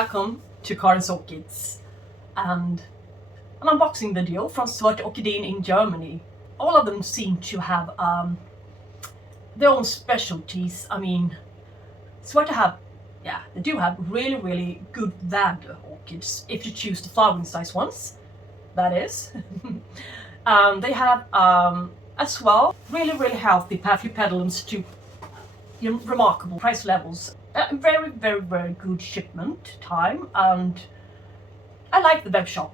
welcome to Karin's Orchids and an unboxing video from Schwerter Orchidden in Germany. All of them seem to have their own specialties. I mean, Schwerter they do have really good Vanda orchids if you choose the flowering size ones, that is. They have as well really healthy Paphiopedilums to remarkable price levels. Very good shipment time, and I like the web shop.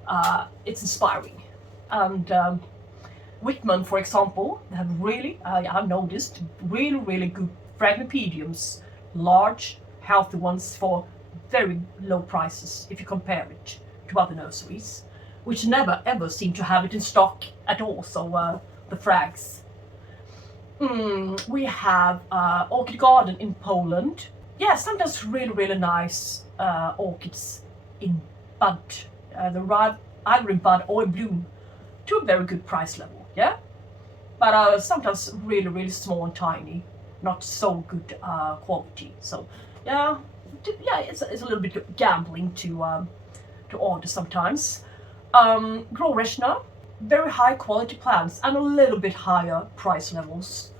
It's inspiring. And Whitman, for example, they have really, I've noticed, really good Fragmipediums, large, healthy ones for very low prices if you compare it to other nurseries, which never ever seem to have it in stock at all. So the frags. We have Orchid Garden in Poland. Yeah, sometimes really nice orchids in bud. They arrive either in bud or in bloom to a very good price level, yeah? But sometimes really small and tiny, not so good quality. So yeah, it's a little bit gambling to order sometimes. Godefrer, very high quality plants and a little bit higher price levels.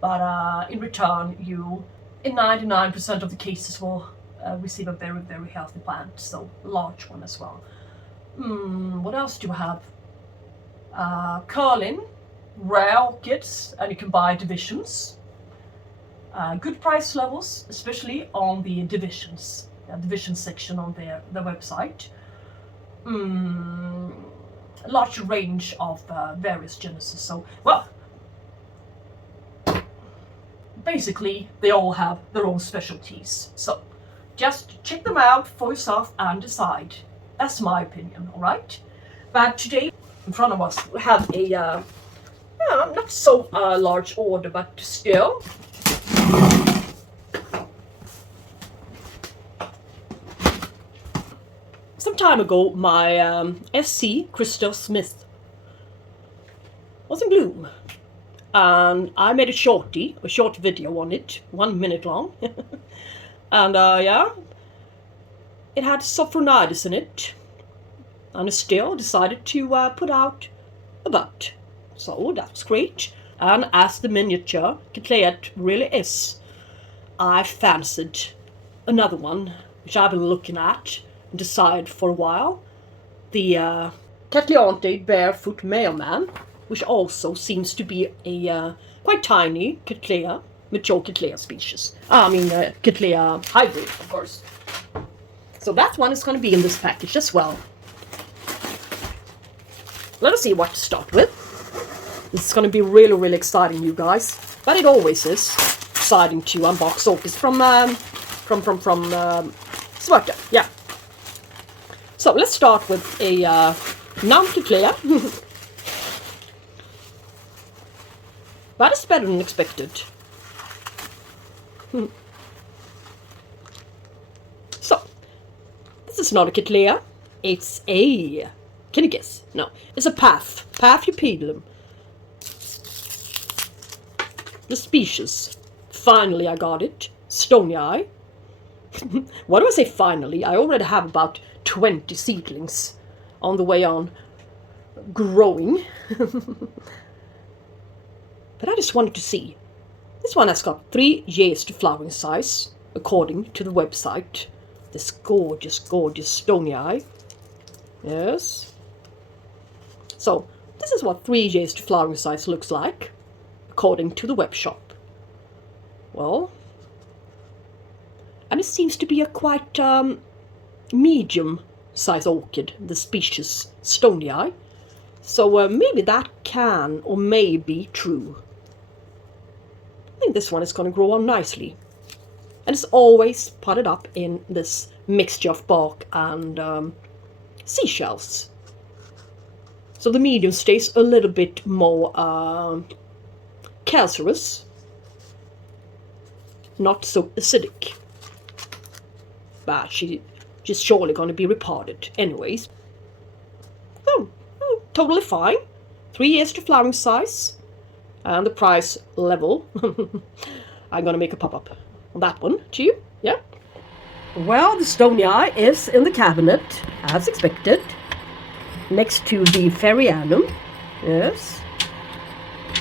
But in return, you, in 99% of the cases, will receive a very healthy plant, so a large one as well. What else do we have? Curlin, rare orchids, and you can buy divisions. Good price levels, especially on the divisions, division section on their website. A large range of various genuses. So, well, basically they all have their own specialties. So just check them out for yourself and decide. That's my opinion, all right? But today in front of us we have a not so large order, but still. Some time ago, my SCC Crystal Smith was in bloom, and I made a short video on it, 1 minute long. And yeah, it had Sophronoides in it, and I still decided to put out a bud. So that was great. And as the miniature Tkatchenko really is, I fancied another one, which I've been looking at and decided for a while. The Tkatchenko Barefoot Mailman Man, which also seems to be a quite tiny Tkatchenko, mature Tkatchenko species. I mean, Tkatchenko hybrid, of course. So that one is going to be in this package as well. Let us see what to start with. This is going to be really exciting, you guys. But it always is exciting to unbox orchids from Schwerter. Yeah. So let's start with a non-Tkatchenko. But it's better than expected. So, this is not a Tkatchenko. It's a... Can you guess? No. It's a Paphiopedilum. The species. Finally I got it. Stonei. Why do I say finally? I already have about 20 seedlings on the way on growing. But I just wanted to see. This one has got 3 years to flowering size, according to the website. This gorgeous stonei. Yes. So, this is what 3 years to flowering size looks like, according to the web shop. Well, and it seems to be a quite medium size orchid, the species stonei. So maybe that can or may be true. I think this one is going to grow on nicely. And it's always potted up in this mixture of bark and seashells. So the medium stays a little bit more calcareous, not so acidic. But she's surely going to be repotted anyways. Oh, totally fine. 3 years to flowering size. And the price level. I'm going to make a pop-up on that one too. Yeah. Well, the stonei is in the cabinet, as expected, next to the Ferianum. Yes.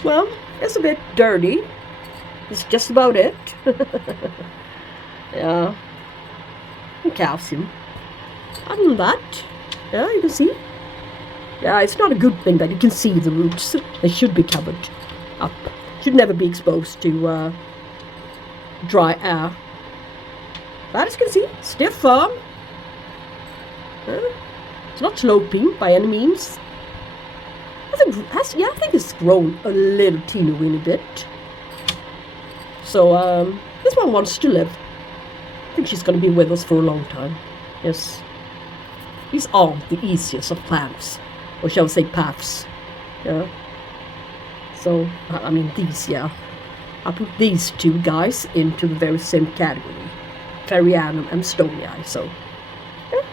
Well, it's a bit dirty. It's just about it. Yeah. And calcium. Other than that, yeah, you can see. Yeah, it's not a good thing that you can see the roots. They should be covered up. Should never be exposed to dry air. But as you can see, still firm. It's not sloping by any means. I think it's grown a little teeny weeny bit. So this one wants to live. I think she's going to be with us for a long time. Yes. These aren't the easiest of plants, or shall we say paths. Yeah. So I mean these, yeah. I put these two guys into the very same category. Ferianum and stonei, so yeah.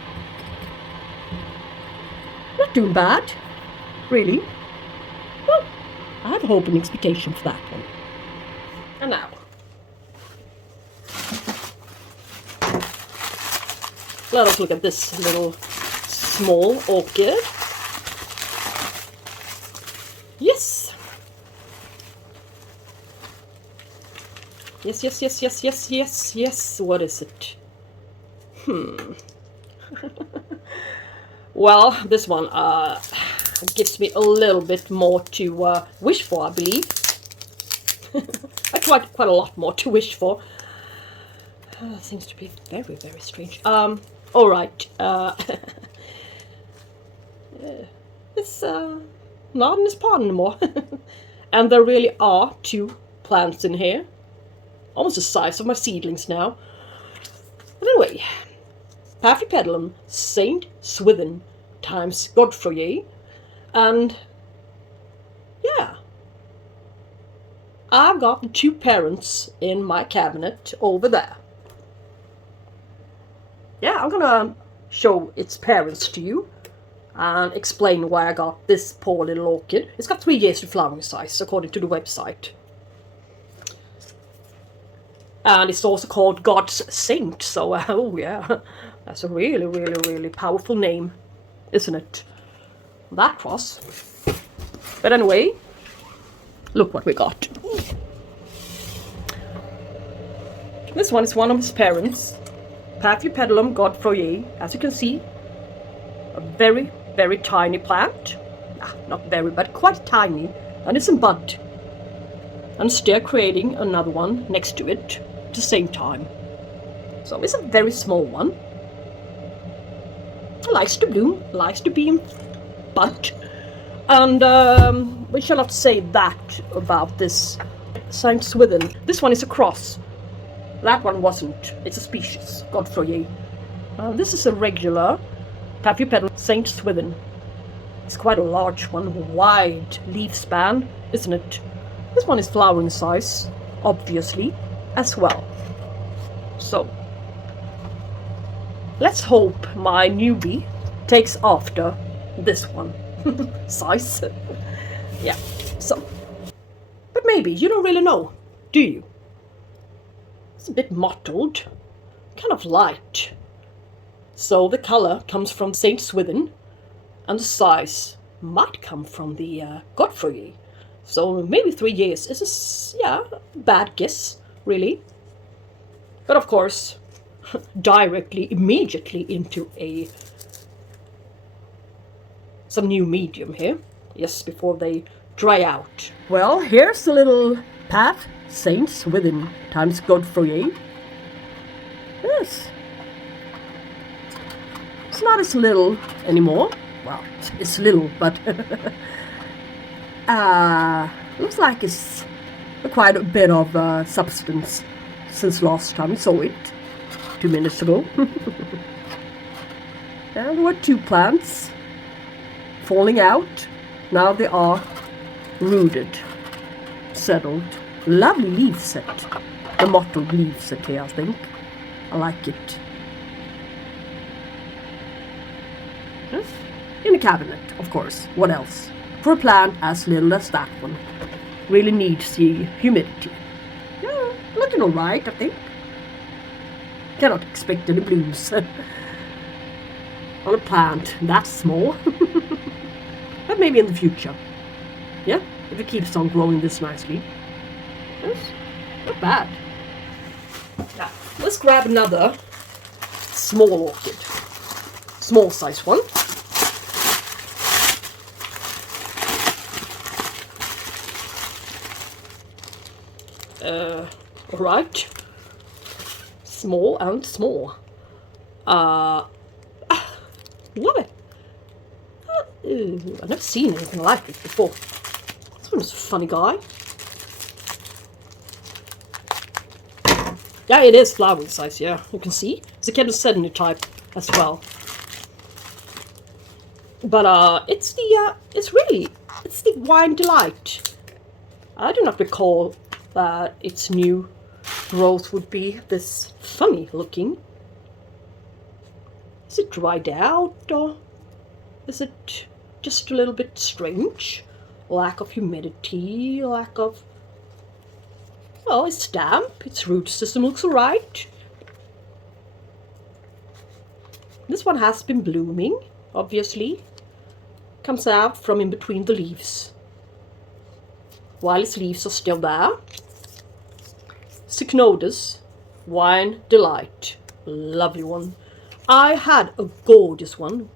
Not doing bad, really. Well, I have hope and expectation for that one. And now, let us look at this little small orchid. Yes. Yes. What is it? Well, this one gives me a little bit more to wish for, I believe. Quite a lot more to wish for. Seems to be very, very strange. All right. It's not in this pot anymore. And there really are two plants in here. Almost the size of my seedlings now. But anyway, Paphiopedilum, Saint Swithin times Godfrer, and yeah, I've got the two parents in my cabinet over there. Yeah, I'm gonna show its parents to you and explain why I got this poor little orchid. It's got 3 years to flowering size, according to the website. And it's also called God's Saint, so oh yeah, that's a really, really, really powerful name, isn't it? That was. But anyway, look what we got. This one is one of his parents, Paphiopedilum Godfrer. As you can see, a very, very tiny plant. Not very, but quite tiny, and it's in bud. And still creating another one next to it at the same time. So it's a very small one. It likes to bloom, likes to be in bud. And we shall not say that about this Saint Swithin. This one is a cross. That one wasn't. It's a species, Godfrer. This is a regular Paphiopedilum Saint Swithin. It's quite a large one, wide leaf span, isn't it? This one is flowering size, obviously, as well. So, let's hope my newbie takes after this one. Size. Yeah, so. But maybe, you don't really know, do you? It's a bit mottled, kind of light. So the color comes from Saint Swithin, and the size might come from the Godfrer. So maybe 3 years is a bad guess, really. But of course, directly, immediately into some new medium here. Yes, before they dry out. Well, here's the little path, Saint Swithin times Godfrer. Yes. It's not as little anymore. Well, it's little, but looks like it's quite a bit of substance since last time we saw it 2 minutes ago. There were 2 plants falling out. Now they are rooted, settled. Lovely leaf set. The mottled leaf set here, I think. I like it. Yes. In a cabinet, of course. What else? For a plant as little as that one. Really needs the humidity. Yeah, looking alright, I think. cannot expect any blooms on a plant that small. But maybe in the future. Yeah, if it keeps on growing this nicely. Yes, not bad. Yeah, let's grab another small orchid. Small size one. Alright. Small and small. Love it. I've never seen anything like it before. This one's a funny guy. Yeah, it is flowering size, yeah. You can see. It's a Tkatchenko type as well. But it's the Wine Delight. I do not recall that its new growth would be this funny looking. Is it dried out, or is it just a little bit strange? Lack of humidity, lack of... Well, it's damp, its root system looks alright. This one has been blooming, obviously. Comes out from in between the leaves. While its leaves are still there. Cycnodes, Wine Delight. Lovely one. I had a gorgeous one,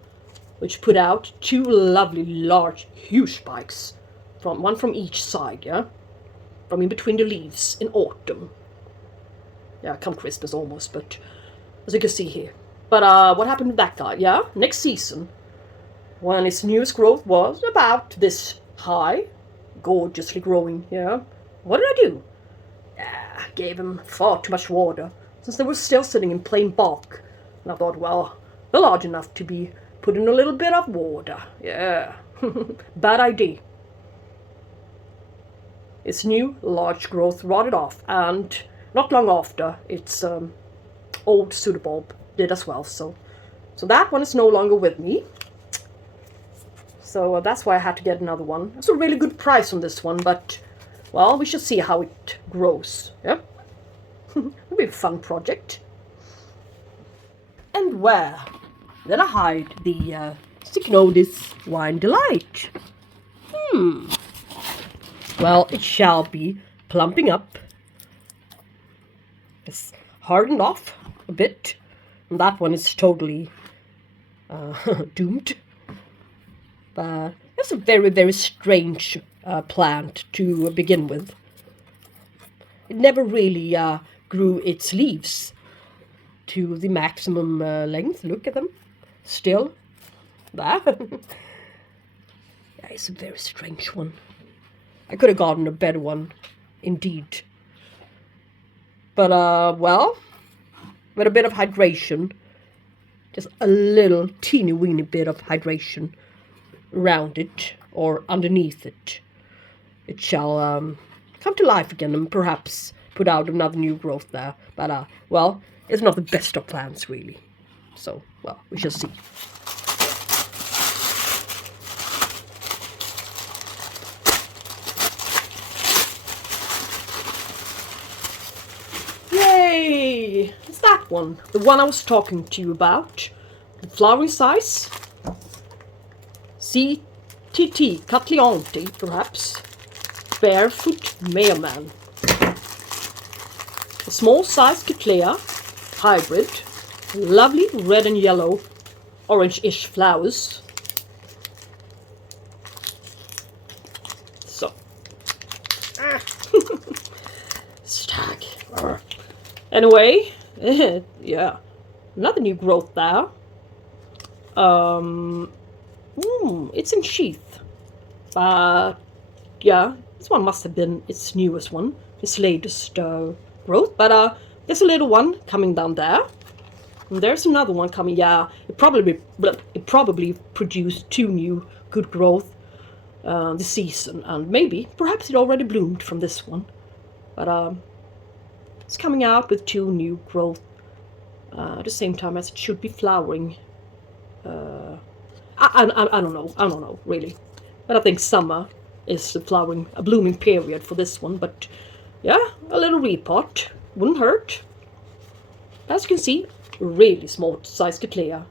which put out two lovely, large, huge spikes. One from each side, yeah? From in between the leaves in autumn. Yeah, come Christmas almost, but as you can see here. But what happened to that guy, yeah? Next season, when its newest growth was about this high, gorgeously growing, yeah? What did I do? I gave him far too much water, since they were still sitting in plain bark. And I thought, well, they're large enough to be put in a little bit of water. Yeah, bad idea. Its new large growth rotted off, and not long after, its old pseudobulb did as well. So that one is no longer with me. So that's why I had to get another one. It's a really good price on this one, but, well, we shall see how it grows. Yeah, it'll be a fun project. And where did I hide the Cycnodes Wine Delight? Well, it shall be plumping up. It's hardened off a bit. And that one is totally doomed. But it's a very, very strange plant to begin with. It never really grew its leaves to the maximum length. Look at them. Still there. Yeah, it's a very strange one. I could have gotten a better one, indeed. But, well, with a bit of hydration, just a little teeny weeny bit of hydration around it or underneath it, it shall come to life again and perhaps put out another new growth there. But, well, it's not the best of plants, really. So, well, we shall see. Yay! It's that one. The one I was talking to you about. The flowering size. CTT, Tkatchenko, perhaps. Barefoot Mailman. A small size Cattleya, hybrid. Lovely red and yellow, orange-ish flowers. So. Stag. Anyway, yeah, another new growth there. It's in sheath. But, yeah, this one must have been its newest one, its latest growth. But there's a little one coming down there. And there's another one coming. Yeah, it probably produced two new good growth this season. And maybe, perhaps it already bloomed from this one. But, it's coming out with two new growth at the same time as it should be flowering. I don't know, really. But I think summer is the blooming period for this one. But yeah, a little repot wouldn't hurt. As you can see, really small size Cattleya.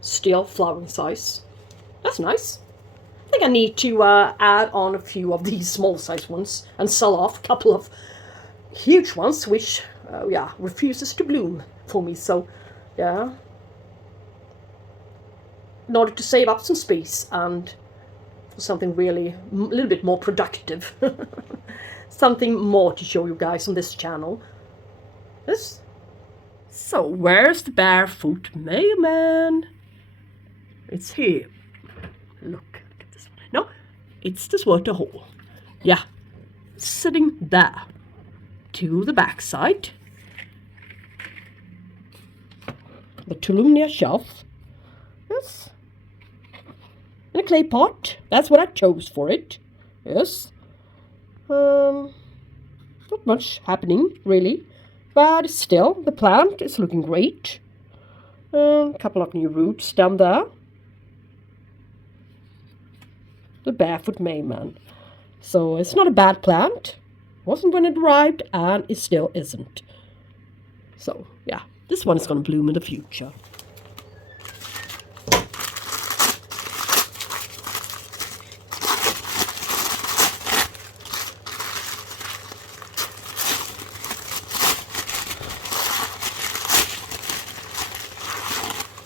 Still flowering size. That's nice. I think I need to add on a few of these small size ones and sell off a couple of huge ones which refuses to bloom for me. So yeah, in order to save up some space and for something really a little bit more productive, something more to show you guys on this channel. So where's the Barefoot Mailman? It's here. Look at this. No, it's the Schwerter hole. Yeah, sitting there. To the backside. The tolumnia shelf. Yes. In a clay pot. That's what I chose for it. Yes. Not much happening, really. But still, the plant is looking great. A couple of new roots down there. The Barefoot Mailman. So it's not a bad plant. Wasn't when it arrived, and it still isn't. So yeah, this one is going to bloom in the future.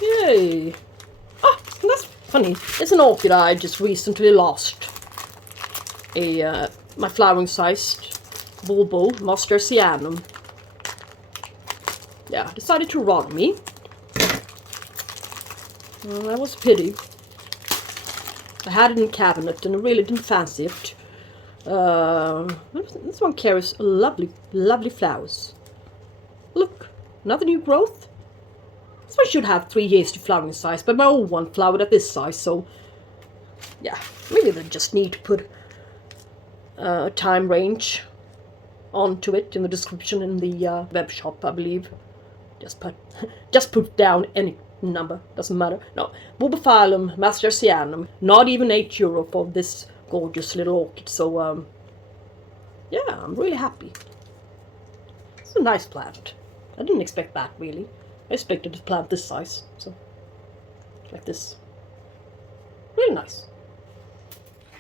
Yay! Ah, that's funny. It's an orchid I just recently lost. My flowering sized bulbo, mastersianum. Yeah, decided to rob me. Well, that was a pity. I had it in the cabinet and I really didn't fancy it. This one carries lovely, lovely flowers. Look, another new growth. This one should have 3 years to flowering size, but my old one flowered at this size, so yeah, maybe they just need to put a time range onto it in the description in the web shop, I believe. Just put down any number, doesn't matter. No, Bulbophyllum, mastersianum, not even €8 for this gorgeous little orchid. So yeah, I'm really happy. It's a nice plant. I didn't expect that, really. I expected a plant this size, so like this. Really nice.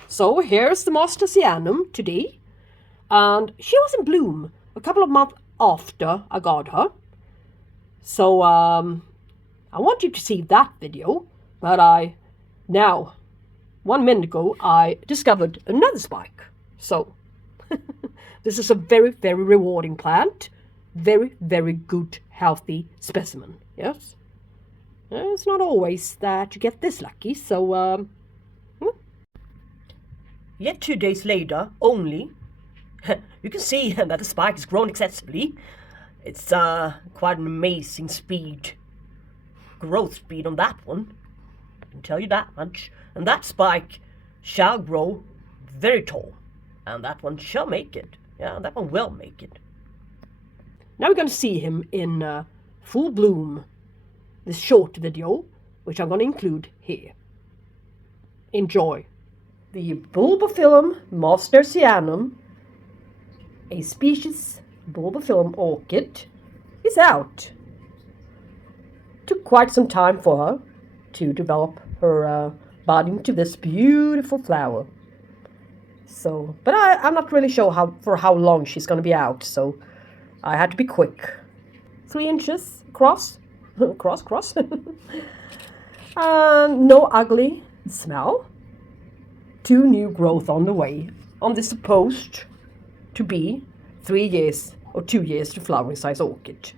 So here's the mastersianum today, and she was in bloom a couple of months after I got her. So I want you to see that video, but now 1 minute ago I discovered another spike. So this is a very, very rewarding plant. Very, very good, healthy specimen. Yes, it's not always that you get this lucky. So yet 2 days later only, you can see that the spike has grown excessively. It's quite an amazing growth speed on that one. I can tell you that much. And that spike shall grow very tall, and that one shall make it. Yeah, that one will make it. Now we're going to see him in full bloom. This short video, which I'm going to include here. Enjoy. The Bulbophyllum mastersianum, a species Bulbophyllum orchid, is out. Took quite some time for her to develop her bud into this beautiful flower. So, but I'm not really sure for how long she's going to be out, so I had to be quick. 3 inches across, cross. No ugly smell. 2 new growth on the way on this supposed to be 3 years or 2 years to flowering size orchid.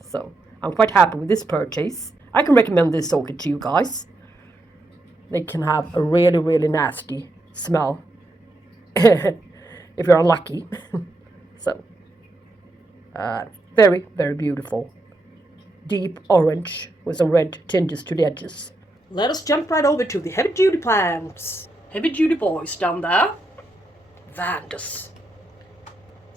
So I'm quite happy with this purchase. I can recommend this orchid to you guys. They can have a really, really nasty smell if you're unlucky. So very, very beautiful. Deep orange with some red tinges to the edges. Let us jump right over to the heavy-duty plants. Heavy-duty boys down there. Vandas.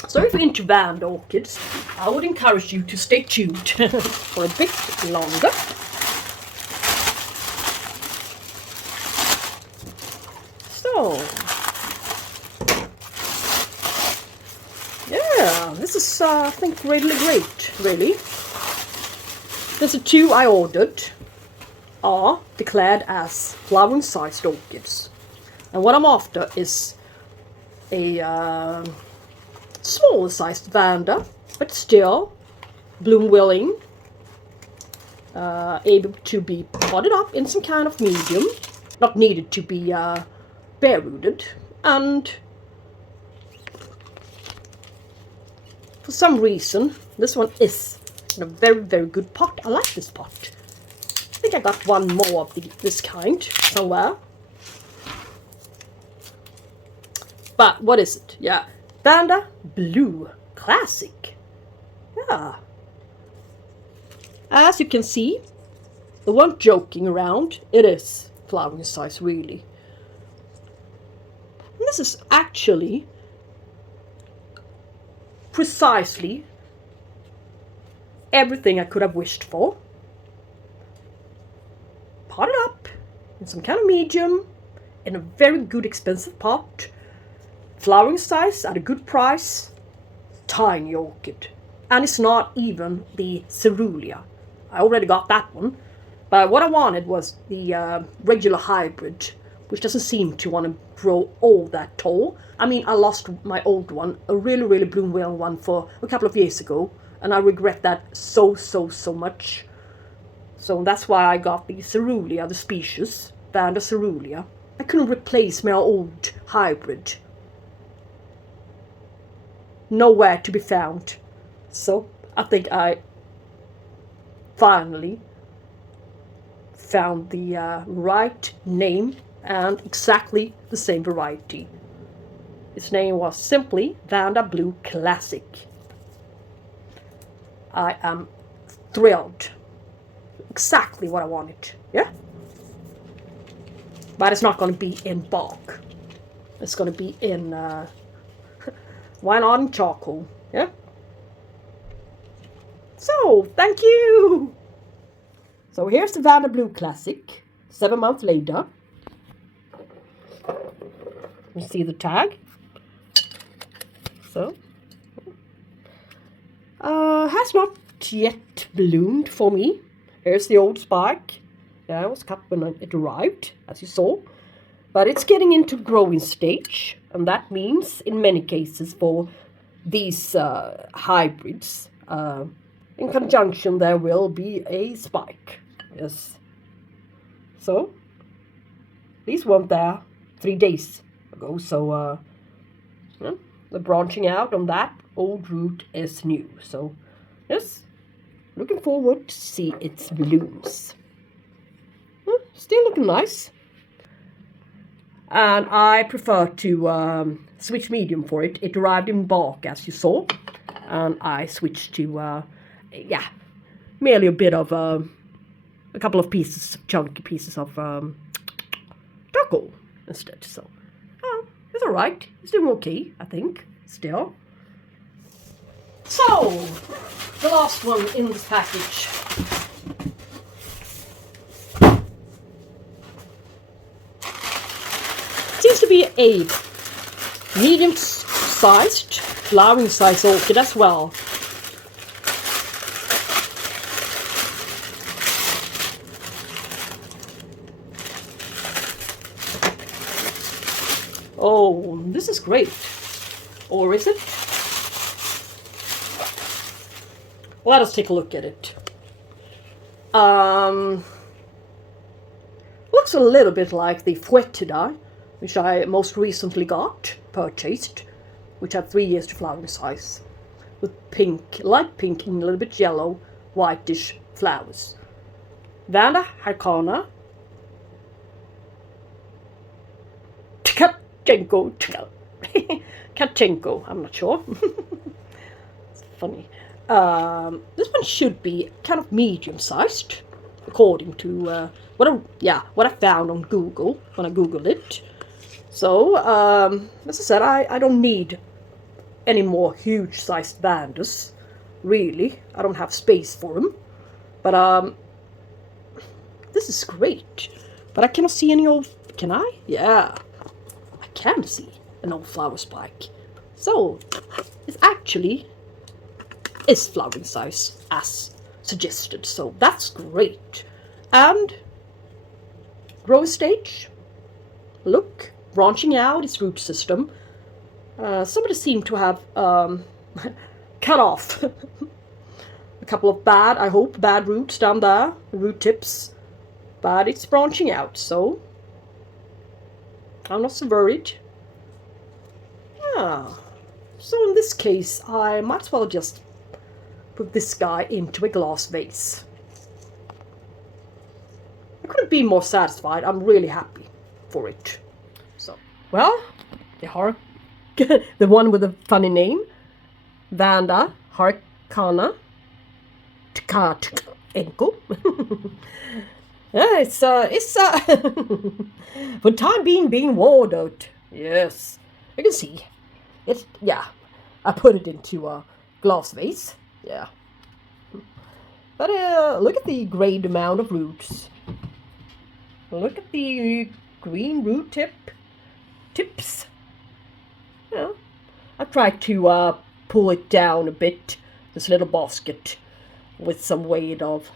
So if you're into Vanda orchids, I would encourage you to stay tuned for a bit longer. So, yeah, this is, I think, really great, really. There's the two I ordered are declared as flowering sized orchids. And what I'm after is a smaller sized Vanda, but still bloom willing, able to be potted up in some kind of medium, not needed to be bare rooted, and for some reason this one is in a very good pot. I like this pot. I think I got one more of this kind somewhere. But what is it? Yeah, Vanda Blue Classic. Yeah. As you can see, they weren't joking around. It is flowering size, really. And this is actually precisely everything I could have wished for. Potted up in some kind of medium, in a very good expensive pot, flowering size at a good price, tiny orchid. And it's not even the cerulean. I already got that one. But what I wanted was the regular hybrid, which doesn't seem to want to grow all that tall. I mean, I lost my old one, a really bloom well one, for a couple of years ago, and I regret that so much. So that's why I got the cerulean, the Specious, Vanda cerulean. I couldn't replace my old hybrid. Nowhere to be found. So I think I finally found the right name and exactly the same variety. Its name was simply Vanda Blue Classic. I am thrilled. Exactly what I wanted, yeah? But it's not going to be in bark. It's going to be in, why not in charcoal, yeah? So, thank you! So here's the Vanda Blue Classic, 7 months later. You see the tag. So, has not yet bloomed for me. Here's the old spike. Yeah, it was cut when it arrived, as you saw. But it's getting into growing stage, and that means, in many cases, for these hybrids, in conjunction, there will be a spike. Yes. So, these weren't there 3 days ago, so yeah, the branching out on that old root is new. So, yes, looking forward to see its blooms. Still looking nice. And I prefer to switch medium for it. It arrived in bark, as you saw, and I switched to yeah, merely a bit of a couple of pieces, chunky pieces of charcoal instead. So it's all right. It's doing okay, I think. Still. So the last one in this package. Seems to be a medium-sized flowering size orchid as well. Oh, this is great. Or is it? Let us take a look at it. Looks a little bit like the Schwerter, which I most recently purchased, which have 3 years to flowering size, with pink, light pink and a little bit yellow, whitish flowers. Vanda Harkana, Tkatchenko, I'm not sure. It's funny. This one should be kind of medium-sized, according to what I found on Google when I googled it. So, as I said, I don't need any more huge-sized Vandas, really. I don't have space for them. But this is great. But I cannot see any old. Can I? Yeah, I can see an old flower spike. So, it actually is flowering size, as suggested, so that's great. And growing stage, look, branching out its root system. Somebody seemed to have cut off a couple of bad roots down there, root tips, but it's branching out, so I'm not so worried. Yeah, so in this case I might as well just put this guy into a glass vase. I couldn't be more satisfied. I'm really happy for it. So, well, the one with the funny name, Vanda Harak, Tkatchenko. Yeah, it's for time being watered. Yes, you can see it. Yeah, I put it into a glass vase. Yeah, but look at the great amount of roots. Look at the green root tips. Yeah, I tried to pull it down a bit. This little basket with some weight of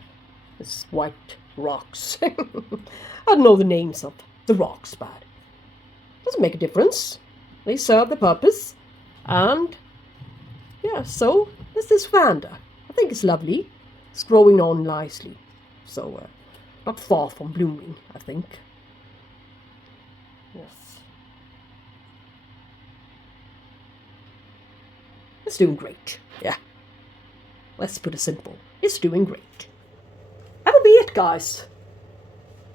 this white rocks. I don't know the names of the rocks, but doesn't make a difference. They serve the purpose. And yeah, so there's this Vanda. I think it's lovely. It's growing on nicely. So not far from blooming, I think. Yes. It's doing great. Yeah. Let's put it simple. It's doing great. That'll be it, guys.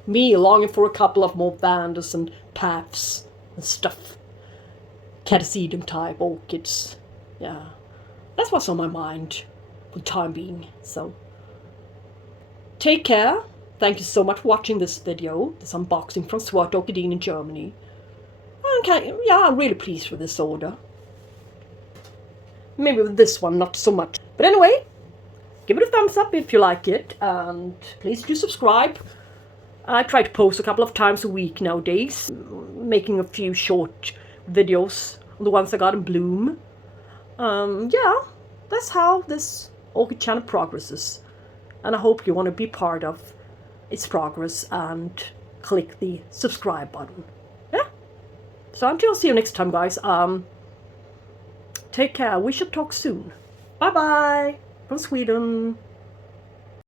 Me longing for a couple of more Vandas and Paths and stuff. Catasetum type orchids. Yeah. That's what's on my mind for the time being. So, take care. Thank you so much for watching this video. This unboxing from Swithin in Germany. Yeah, I'm really pleased with this order. Maybe with this one, not so much. But anyway, give it a thumbs up if you like it, and please do subscribe. I try to post a couple of times a week nowadays, making a few short videos on the ones I got in bloom. Yeah, that's how this orchid channel progresses, and I hope you want to be part of its progress and click the subscribe button. Yeah. So until see you next time, guys. Take care. We shall talk soon. Bye bye from Sweden.